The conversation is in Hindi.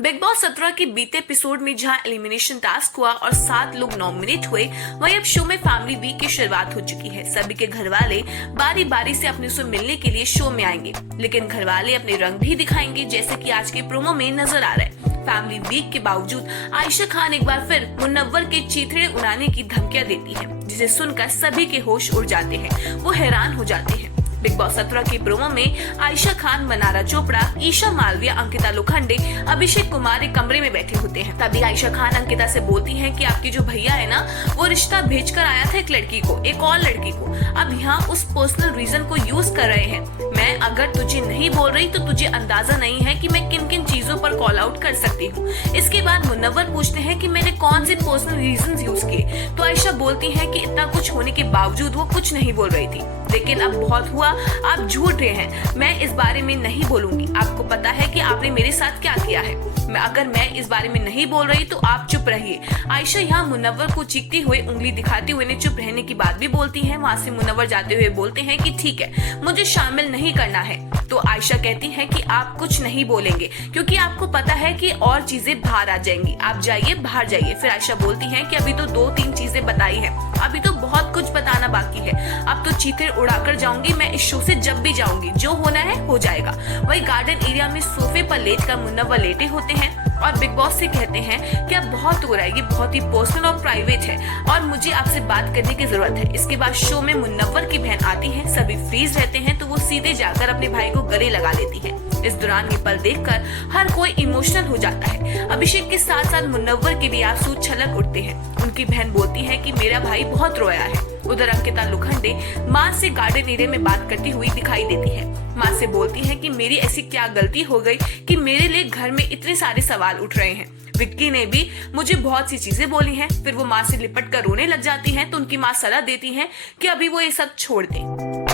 बिग बॉस 17 के बीते एपिसोड में जहां एलिमिनेशन टास्क हुआ और 7 लोग नॉमिनेट हुए, वहीं अब शो में फैमिली वीक की शुरुआत हो चुकी है। सभी के घर वाले बारी बारी से अपने से मिलने के लिए शो में आएंगे, लेकिन घर वाले अपने रंग भी दिखाएंगे, जैसे कि आज के प्रोमो में नजर आ रहा है। फैमिली वीक के बावजूद आयशा खान एक बार फिर मुनव्वर के चीथड़े उड़ाने की धमकियां देती है, जिसे सुनकर सभी के होश उड़ जाते हैं, वो हैरान हो जाते हैं। बिग बॉस 17 की प्रोमो में आयशा खान, मनारा चोपड़ा, ईशा मालविया, अंकिता लोखंडे, अभिषेक कुमार एक कमरे में बैठे होते हैं। तभी आयशा खान अंकिता से बोलती हैं कि आपकी जो भैया है ना, वो रिश्ता भेजकर आया था एक लड़की को, एक और लड़की को। अब यहाँ उस पर्सनल रीजन को यूज कर रहे हैं। मैं अगर तुझे नहीं बोल रही तो तुझे अंदाजा नहीं है कि मैं किन किन चीजों पर कॉल आउट कर सकती हूँ। इसके बाद मुनव्वर पूछते हैं कि मैंने कौन से पर्सनल रीजन यूज किए, तो आयशा बोलती है कि इतना कुछ होने के बावजूद वो कुछ नहीं बोल रही थी। लेकिन अब बहुत हुआ, आप झूठ रहे हैं, मैं इस बारे में नहीं बोलूंगी। आपको पता है कि आपने मेरे साथ क्या किया है। अगर मैं इस बारे में नहीं बोल रही तो आप चुप रहिए। आयशा यहाँ मुनव्वर को चीखते हुए, उंगली दिखाते हुए चुप रहने की बात भी बोलती है। वहाँ से मुनव्वर जाते हुए बोलते हैं कि ठीक है, मुझे शामिल नहीं करना है। तो आयशा कहती है कि आप कुछ नहीं बोलेंगे क्योंकि आपको पता है कि और चीजें बाहर आ जाएंगी, आप जाइए, बाहर जाइए। फिर आयशा बोलती है कि अभी तो 2-3 चीजें बताई है, अभी तो बहुत कुछ बताना बाकी है। अब तो चीते उड़ाकर जाऊंगी मैं इस शो से, जब भी जाऊंगी जो होना है हो जाएगा। वही गार्डन एरिया में सोफे पर लेटकर मुनव्वर लेटे होते हैं और बिग बॉस से कहते हैं कि अब बहुत हो रहा है, ये बहुत ही पर्सनल और प्राइवेट है और मुझे आपसे बात करने की जरूरत है। इसके बाद शो में मुनव्वर की बहन आती है, सभी फ्रीज रहते हैं तो वो सीधे जाकर अपने भाई को गले लगा लेती है। इस दौरान ये पल देखकर हर कोई इमोशनल हो जाता है। अभिषेक के साथ साथ मुनव्वर के भी आंसू छलक उठते हैं। उनकी बहन बोलती है कि मेरा भाई बहुत रोया है। उधर अंकिता लोखंडे माँ से गार्डन एरिया में बात करती हुई दिखाई देती है। माँ से बोलती है कि मेरी ऐसी क्या गलती हो गई कि मेरे लिए घर में इतने सारे सवाल उठ रहे हैं। विक्की ने भी मुझे बहुत सी चीजें बोली हैं। फिर वो माँ से लिपट कर रोने लग जाती हैं, तो उनकी माँ सलाह देती है कि अभी वो ये सब छोड़ दे।